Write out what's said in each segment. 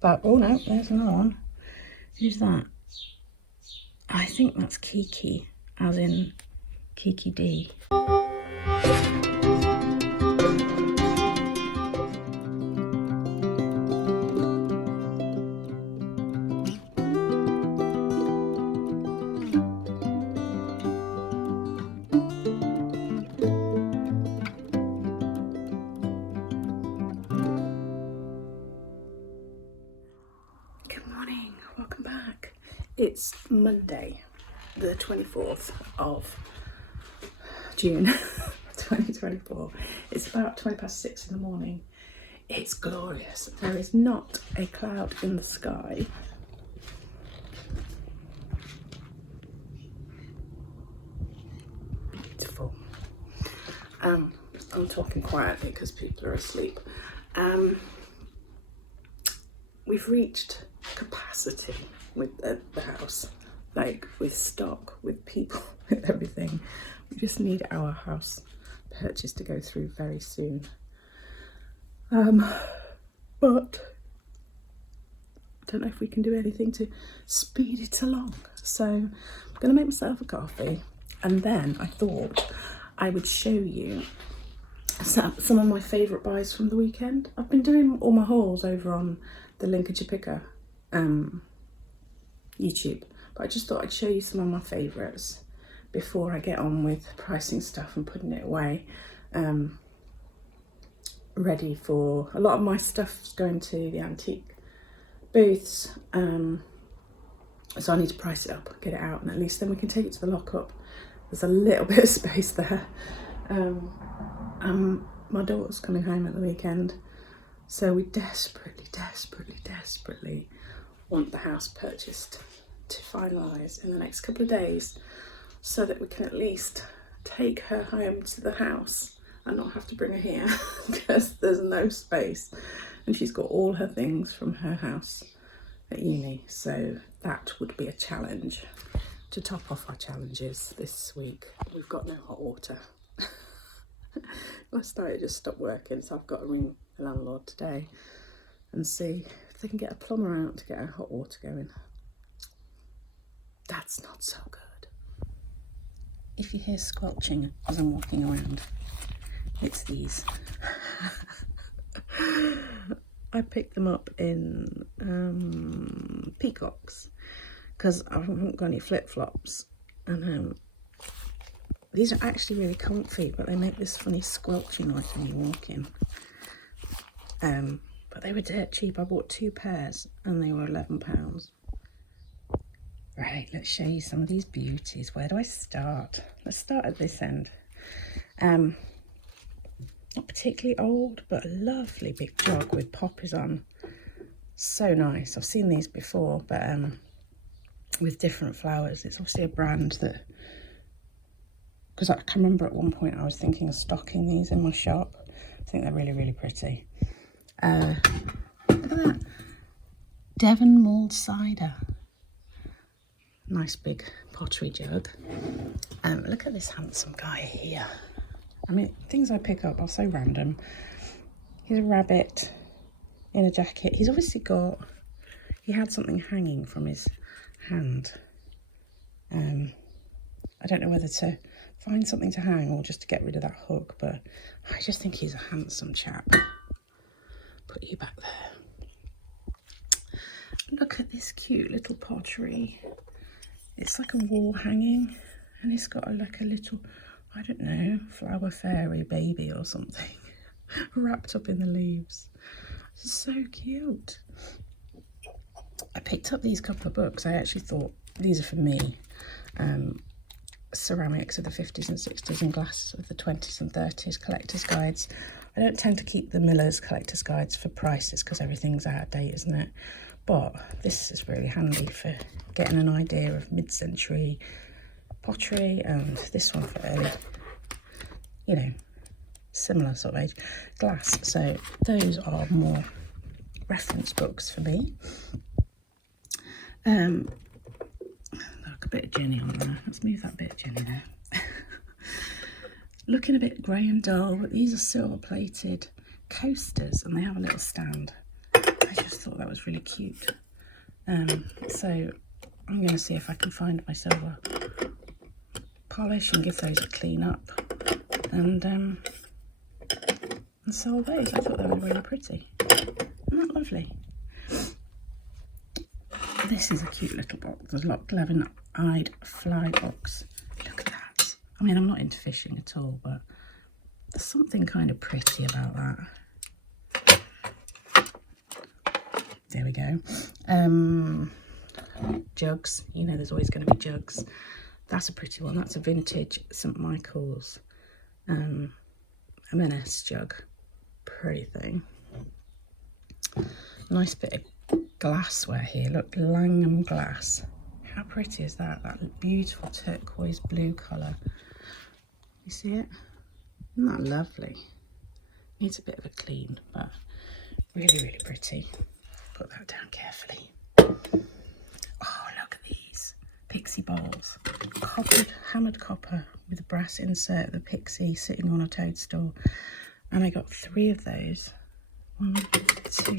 But, oh no, there's another one. Who's that? I think that's Kiki, as in Kiki D. Good morning, welcome back. It's Monday, the 24th of June 2024. It's about 6:20 in the morning. It's glorious. There is not a cloud in the sky. Beautiful. I'm talking quietly because people are asleep. We've reached capacity with the house, like with stock, with people, with everything. We just need our house purchase to go through very soon. But I don't know if we can do anything to speed it along. So I'm going to make myself a coffee, and then I thought I would show you some of my favourite buys from the weekend. I've been doing all my hauls over on the Lincolnshire Picker YouTube, but I just thought I'd show you some of my favourites before I get on with pricing stuff and putting it away, ready for a lot of my stuff's going to the antique booths, so I need to price it up, get it out, and at least then we can take it to the lockup. There's a little bit of space there. My daughter's coming home at the weekend, so we desperately want the house purchased to finalise in the next couple of days, so that we can at least take her home to the house and not have to bring her here because there's no space, and she's got all her things from her house at uni, so that would be a challenge. To top off our challenges this week, we've got no hot water. Last night it just stopped working, so I've got to ring the landlord today and see if they can get a plumber out to get our hot water going. That's not so good. If you hear squelching as I'm walking around, it's these. I picked them up in Peacocks because I haven't got any flip-flops, and these are actually really comfy, but they make this funny squelching noise when you're walking. But they were dirt cheap. I bought 2 pairs and they were £11. Right, let's show you some of these beauties. Where do I start? Let's start at this end. Not particularly old, but a lovely big jog with poppies on. So nice. I've seen these before, but with different flowers. It's obviously a brand that, because I can remember at one point I was thinking of stocking these in my shop. I think they're really pretty. Look at that. Devon mulled cider. Nice big pottery jug. Look at this handsome guy here. I mean, things I pick up are so random. He's a rabbit in a jacket. He's obviously he had something hanging from his hand. I don't know whether to find something to hang or just to get rid of that hook, but I just think he's a handsome chap. Put you back there. Look at this cute little pottery. It's like a wall hanging, and it's got like a little, I don't know, flower fairy baby or something wrapped up in the leaves. It's so cute. I picked up these couple of books. I actually thought these are for me. Ceramics of the 50s and 60s and glass of the 20s and 30s, collector's guides. I don't tend to keep the Miller's collector's guides for prices because everything's out of date, isn't it? But this is really handy for getting an idea of mid-century pottery, and this one for early, you know, similar sort of age glass. So those are more reference books for me. Look, a bit of Jenny on there. Let's move that bit of Jenny there. Looking a bit grey and dull, but these are silver plated coasters and they have a little stand. I just thought that was really cute. So I'm going to see if I can find my silver polish and give those a clean up, and sell those. I thought they were really pretty. Isn't that lovely? This is a cute little box, the Loch Levin-eyed fly box. Look at that. I mean, I'm not into fishing at all, but there's something kind of pretty about that. There we go. Jugs. You know, there's always going to be jugs. That's a pretty one. That's a vintage St. Michael's M&S jug. Pretty thing. Nice bit of glassware here. Look, Langham glass. How pretty is that? That beautiful turquoise blue colour. You see it? Isn't that lovely? Needs a bit of a clean, but really, really pretty. Put that down carefully. Oh, look at these pixie bowls. Hammered copper with a brass insert, the pixie sitting on a toadstool. And I got 3 of those. 1, 2,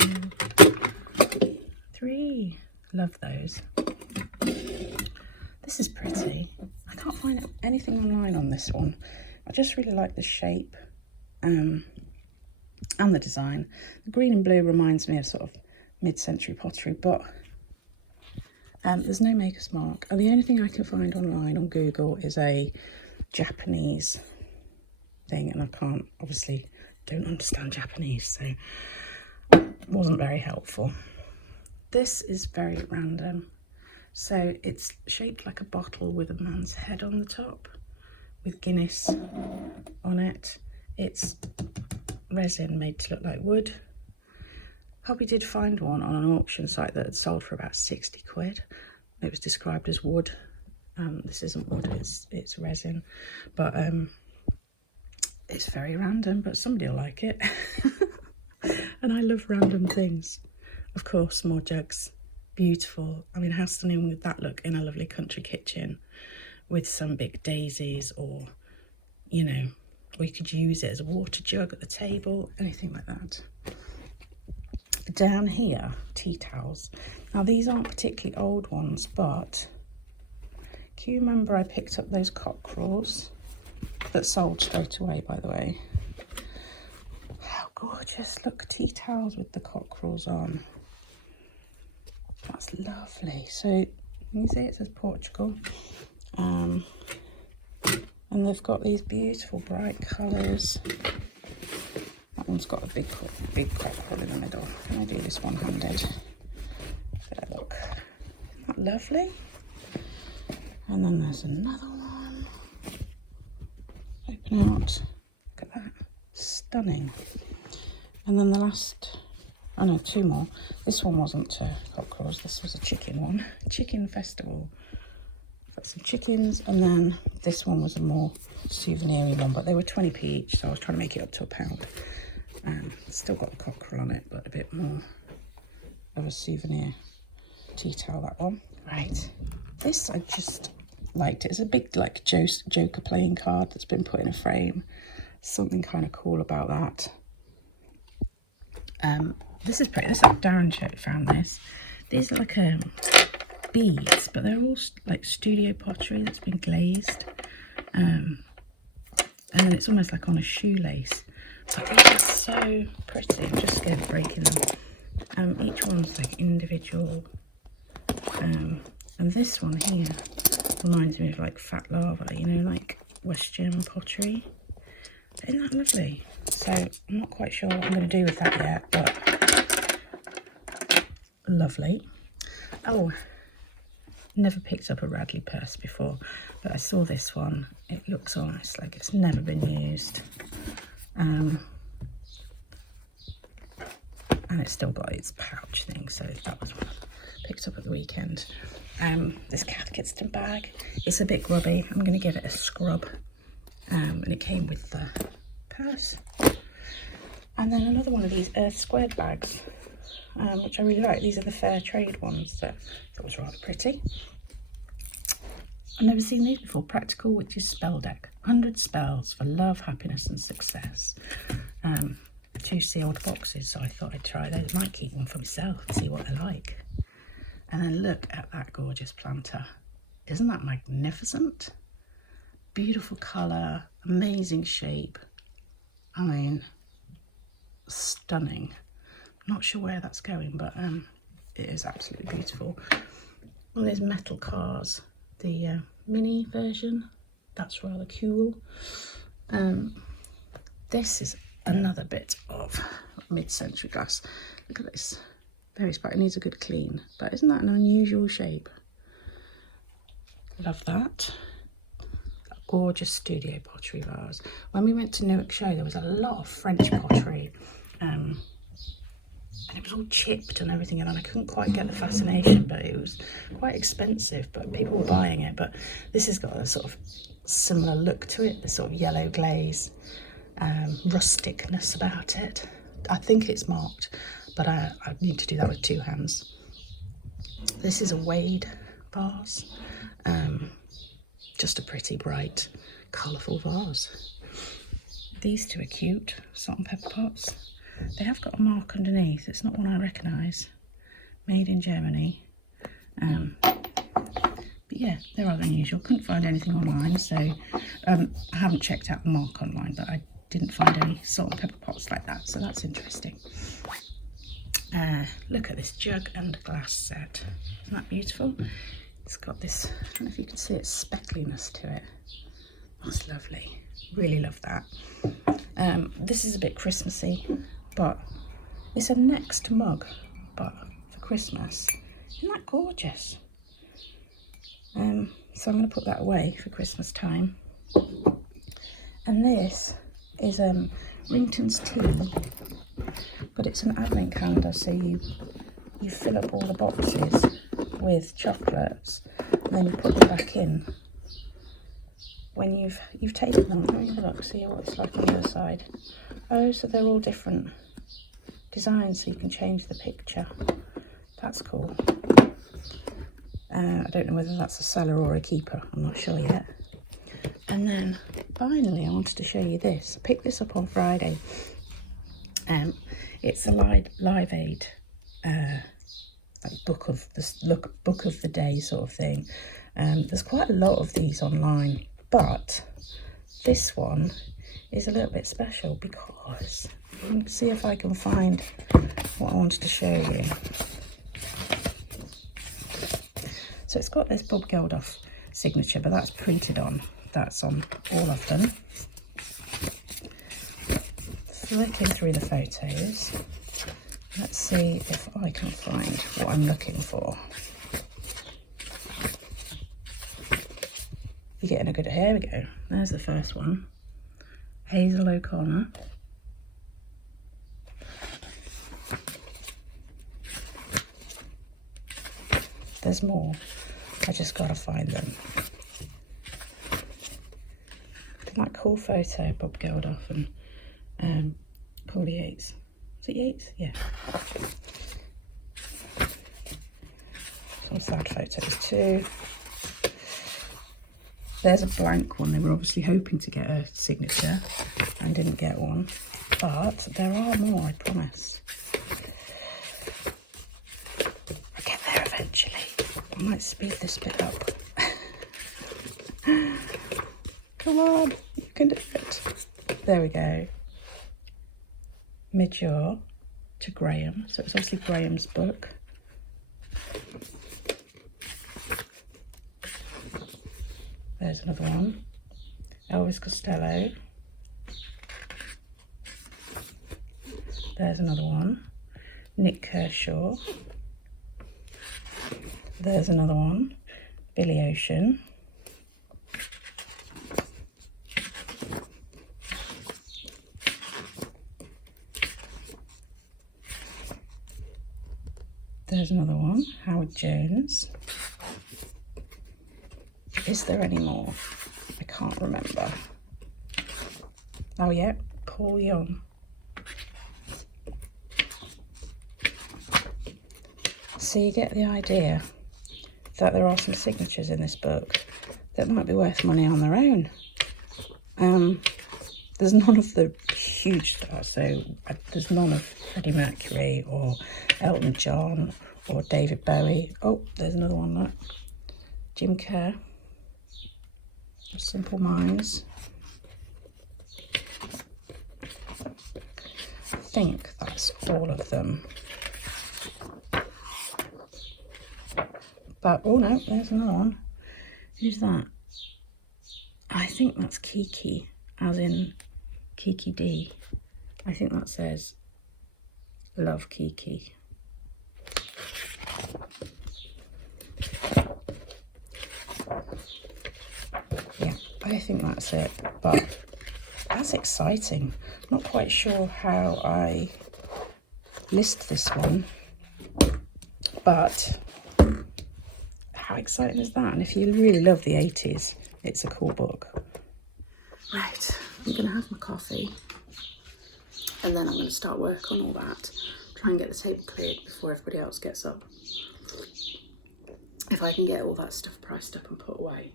3. Love those. This is pretty. I can't find anything online on this one. I just really like the shape and the design. The green and blue reminds me of sort of mid-century pottery, but there's no maker's mark. And the only thing I can find online on Google is a Japanese thing, and I can't, obviously, don't understand Japanese, so it wasn't very helpful. This is very random. So it's shaped like a bottle with a man's head on the top with Guinness on it. It's resin made to look like wood. Hobby did find one on an auction site that had sold for about 60 quid. It was described as wood. This isn't wood, it's resin. But it's very random, but somebody will like it. And I love random things. Of course, more jugs. Beautiful. I mean, how stunning would that look in a lovely country kitchen with some big daisies, or, you know, we could use it as a water jug at the table, anything like that. Down here, tea towels. Now, these aren't particularly old ones, but can you remember I picked up those cockerels that sold straight away, by the way? How gorgeous. Look, tea towels with the cockerels on. That's lovely. So you see it says Portugal, and they've got these beautiful bright colours. That one's got a big cockerel in the middle. Can I do this one-handed? There, look. Isn't that lovely? And then there's another one. Open out. Look at that. Stunning. And then the last, oh no, 2 more. This one wasn't cockerels, this was a chicken one. Chicken festival. Got some chickens, and then this one was a more souvenir-y one, but they were 20p each, so I was trying to make it up to £1. Still got the cockerel on it, but a bit more of a souvenir tea towel, that one. Right, this I just liked. It's a big, like, Joker playing card that's been put in a frame. Something kind of cool about that. This is pretty. This, Darren found this. These are like beads, but they're all like studio pottery that's been glazed. And then it's almost like on a shoelace. But these are so pretty. I'm just scared of breaking them. Each one's like individual. And this one here reminds me of like fat lava, you know, like West German pottery. Isn't that lovely? So I'm not quite sure what I'm going to do with that yet, but lovely. Oh, never picked up a Radley purse before, but I saw this one. It looks almost like it's never been used. And it's still got its pouch thing, so that was one I picked up at the weekend. This Kirsten bag, it's a bit grubby. I'm going to give it a scrub. And it came with the purse. And then another one of these Earth Squared bags, which I really like. These are the fair trade ones that I thought was rather pretty. I've never seen these before. Practical Witch's Spell Deck. 100 spells for love, happiness and success. 2 sealed boxes, so I thought I'd try those. Might keep one for myself and see what they're like. And then look at that gorgeous planter. Isn't that magnificent? Beautiful colour, amazing shape. I mean, stunning. Not sure where that's going, but it is absolutely beautiful. One of these metal cars, the mini version, that's rather cool. This is another bit of mid-century glass. Look at this, very sparkly. It needs a good clean, but isn't that an unusual shape? Love that. Gorgeous studio pottery vase. When we went to Newark Show, there was a lot of French pottery, and it was all chipped and everything, and I couldn't quite get the fascination, but it was quite expensive, but people were buying it. But this has got a sort of similar look to it, the sort of yellow glaze, rusticness about it. I think it's marked, but I need to do that with 2 hands. This is a Wade vase. Just a pretty bright, colourful vase. These 2 are cute, salt and pepper pots. They have got a mark underneath. It's not one I recognise. Made in Germany. But yeah, they're rather unusual. Couldn't find anything online, so I haven't checked out the mark online, but I didn't find any salt and pepper pots like that, so that's interesting. Look at this jug and glass set. Isn't that beautiful? It's got this, I don't know if you can see it, speckliness to it. That's lovely. Really love that. This is a bit Christmassy, but it's a next mug, but for Christmas. Isn't that gorgeous? So I'm going to put that away for Christmas time. And this is Rington's tea, but it's an advent calendar, so you fill up all the boxes with chocolates, and then you put them back in when you've taken them. Let me have a look, see what it's like on the other side. Oh, so they're all different designs, so you can change the picture. That's cool. I don't know whether that's a seller or a keeper, I'm not sure yet. And then finally I wanted to show you this. I picked this up on Friday. It's a Live Aid like book of the day sort of thing. There's quite a lot of these online, but this one is a little bit special because, let's see if I can find what I wanted to show you. So it's got this Bob Geldof signature, but that's printed on. That's on all of them. Flicking through the photos. Let's see if I can find what I'm looking for. You're getting a good, here we go. There's the first one. Hazel O'Connor. There's more. I just gotta find them. That cool photo, Bob Geldof and Paul Yates. Is it Yates? Yeah. Some sad photos too. There's a blank one. They were obviously hoping to get a signature and didn't get one. But there are more, I promise. I'll get there eventually. I might speed this bit up. Come on, you can do it. There we go. Mid-jaw to Graham. So it's obviously Graham's book. There's another one. Elvis Costello. There's another one. Nick Kershaw. There's another one. Billy Ocean. There's another one, Howard Jones. Is there any more? I can't remember. Oh yeah, Paul Young. So you get the idea that there are some signatures in this book that might be worth money on their own. There's none of the huge stars. So there's none of Freddie Mercury or Elton John or David Bowie. Oh, there's another one, look. Jim Kerr, Simple Minds. I think that's all of them. But, oh no, there's another one. Who's that? I think that's Kiki, as in Kiki D. I think that says, love Kiki. Yeah, I think that's it. But that's exciting. Not quite sure how I list this one, but how exciting is that? And if you really love the 80s, it's a cool book. Right, I'm going to have my coffee and then I'm going to start work on all that. Try and get the table cleared before everybody else gets up. If I can get all that stuff priced up and put away,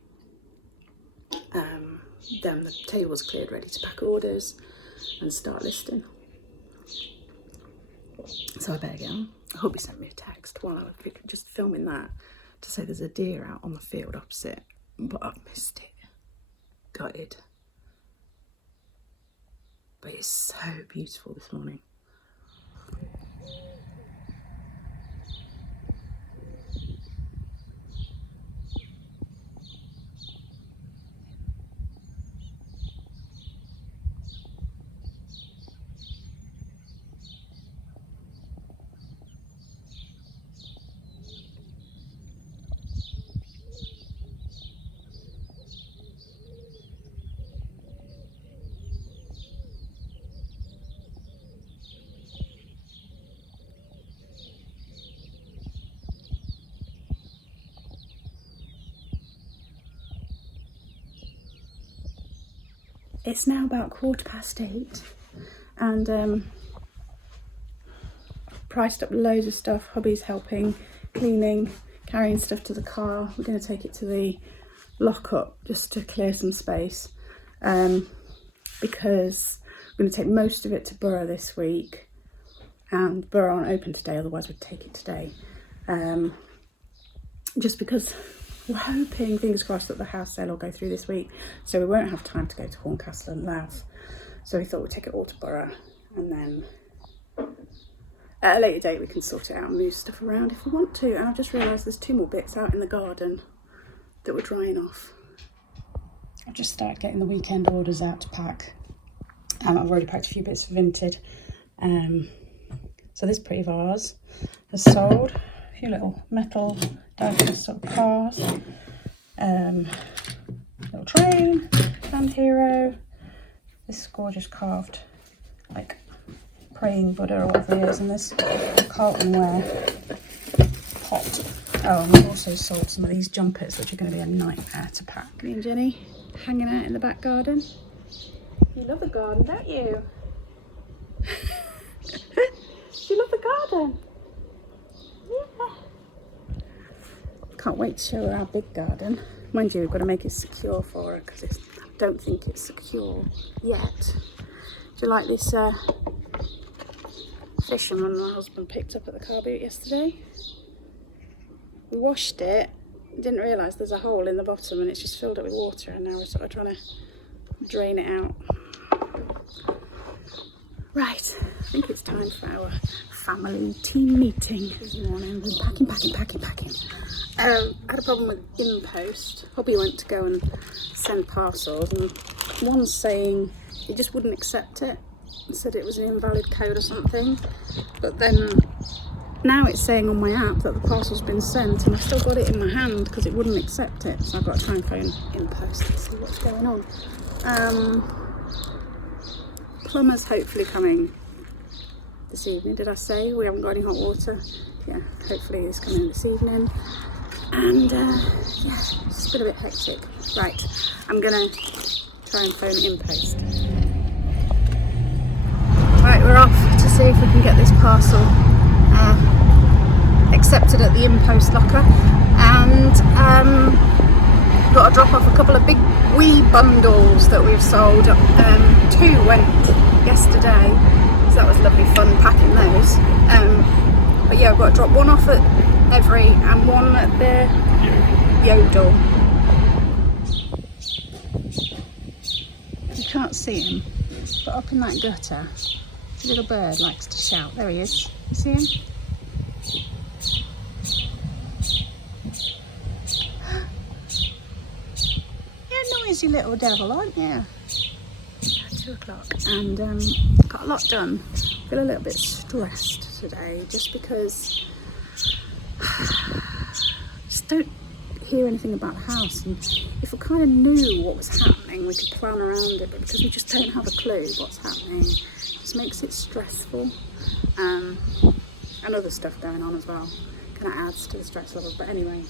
then the table's cleared, ready to pack orders and start listing. So I better get on. I hope he sent me a text while I was just filming that to say there's a deer out on the field opposite, but I've missed it. Gutted. But it's so beautiful this morning. It's now about 8:15 and priced up loads of stuff. Hubby's helping, cleaning, carrying stuff to the car. We're going to take it to the lockup just to clear some space because we're going to take most of it to Borough this week, and Borough aren't open today, otherwise we'd take it today. Just because we're hoping, fingers crossed, that the house sale will go through this week, so we won't have time to go to Horncastle and Louth. So we thought we'd take it all to Borough, and then at a later date we can sort it out and move stuff around if we want to. And I've just realised there's 2 more bits out in the garden that we're drying off. I've just started getting the weekend orders out to pack, and I've already packed a few bits for Vinted. So this pretty vase has sold. A few little metal diaphragm sort of cars, little train, hand hero, this gorgeous carved like praying Buddha or whatever it is, and this Carltonware pot. Oh, and we've also sold some of these jumpers, which are going to be a nightmare to pack. Me and Jenny hanging out in the back garden. You love the garden, don't you? You love the garden? Yeah. Can't wait to show her our big garden. Mind you, we've got to make it secure for her because I don't think it's secure yet. Do you like this fisherman my husband picked up at the car boot yesterday? We washed it, didn't realise there's a hole in the bottom and it's just filled up with water, and now we're sort of trying to drain it out. Right, I think it's time for our family team meeting this morning. We're packing. I had a problem with InPost. Hubby went to go and send parcels, and one's saying it just wouldn't accept it and said it was an invalid code or something. But then now it's saying on my app that the parcel's been sent, and I've still got it in my hand because it wouldn't accept it. So I've got to try and phone InPost and see what's going on. Plumber's hopefully coming this evening. Did I say we haven't got any hot water? Yeah, hopefully he's coming this evening. And yeah, it's been a bit hectic. Right, I'm gonna try and phone InPost. Right, we're off to see if we can get this parcel accepted at the InPost locker, and got to drop off a couple of big wee bundles that we've sold. 2 went yesterday, so that was lovely fun packing those. But yeah, I've got to drop one off at Every and one at the Yodel. You can't see him, but up in that gutter, the little bird likes to shout. There he is. You see him? You're a noisy little devil, aren't you? 2 o'clock, and got a lot done. Feel a little bit stressed today, just because just don't hear anything about the house, and if we kind of knew what was happening we could plan around it, but because we just don't have a clue what's happening, it just makes it stressful, and other stuff going on as well kind of adds to the stress levels. But anyway,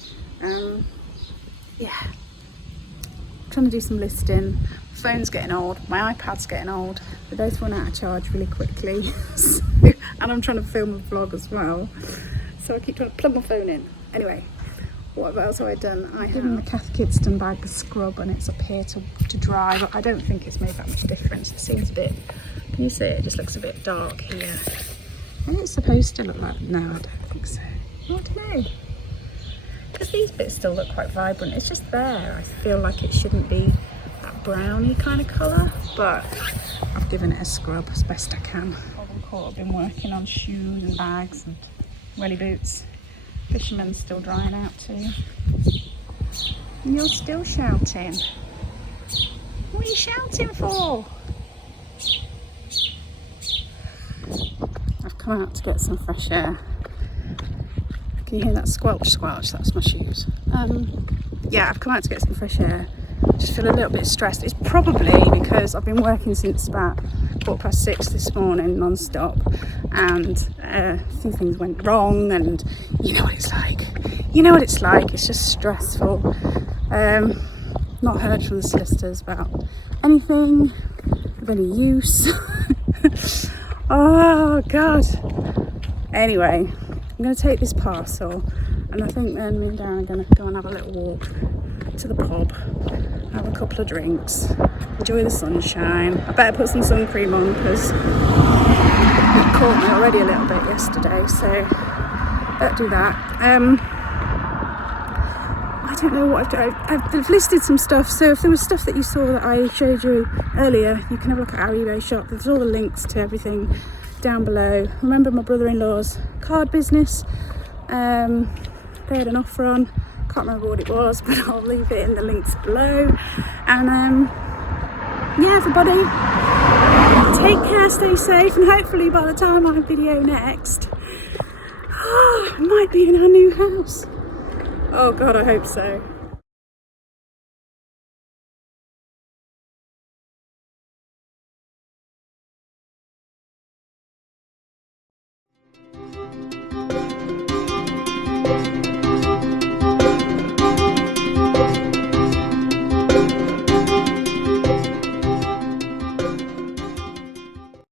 yeah, trying to do some listing. My phone's getting old, my iPad's getting old, they both run out of charge really quickly. And I'm trying to film a vlog as well, so I keep trying to plug my phone in. Anyway, what else have I done? I have given the Kath Kidston bag a scrub, and it's up here to dry, but I don't think it's made that much difference. It seems a bit, can you see it? It just looks a bit dark here. And it's supposed to look like, no, I don't think so. I don't know, because these bits still look quite vibrant. It's just there. I feel like it shouldn't be that browny kind of colour, but I've given it a scrub as best I can. I've been working on shoes and bags and welly boots. Fisherman's still drying out too. And you're still shouting. What are you shouting for? I've come out to get some fresh air. Can you hear that squelch squelch? That's my shoes. Yeah, I've come out to get some fresh air. Just feel a little bit stressed. It's probably because I've been working since about 6:15 this morning non-stop, and a few things went wrong, and you know what it's like. You know what it's like. It's just stressful. Not heard from the solicitors about anything of any use. Oh God. Anyway, I'm going to take this parcel, and I think then me and Darren are going to go and have a little walk to the pub, have a couple of drinks, enjoy the sunshine. I better put some sun cream on because it caught me already a little bit yesterday, so better do that. I don't know what I've done. I've listed some stuff, so if there was stuff that you saw that I showed you earlier, you can have a look at our eBay shop. There's all the links to everything down below. Remember my brother-in-law's card business? They had an offer on. Can't remember what it was, but I'll leave it in the links below. And yeah, everybody, take care, stay safe, and hopefully by the time I video next, I might be in our new house. Oh God, I hope so.